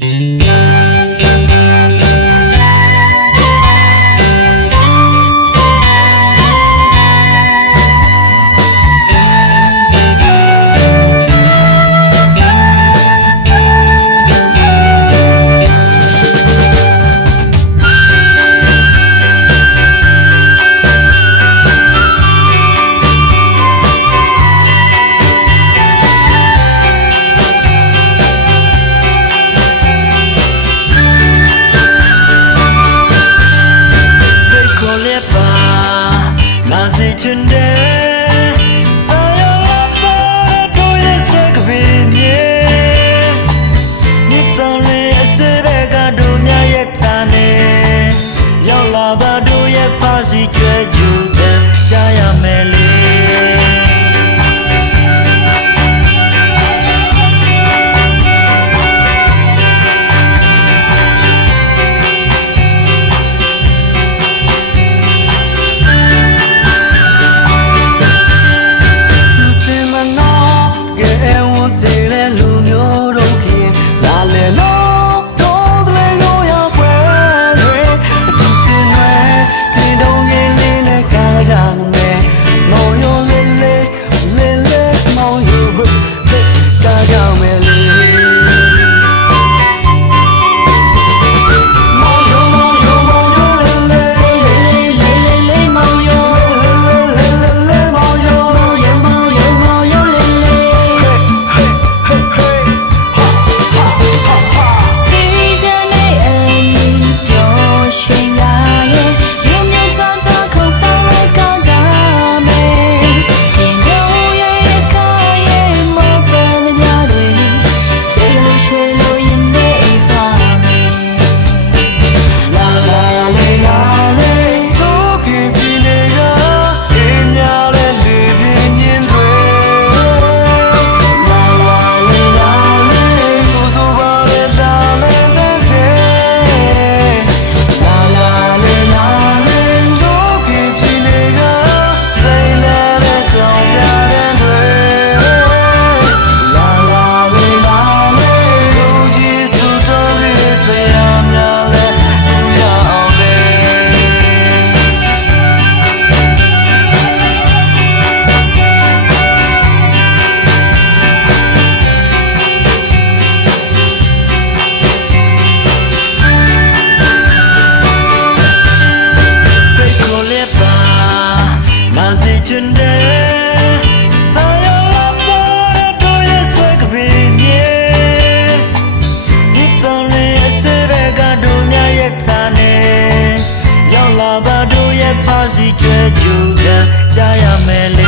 Música and end. jaya mele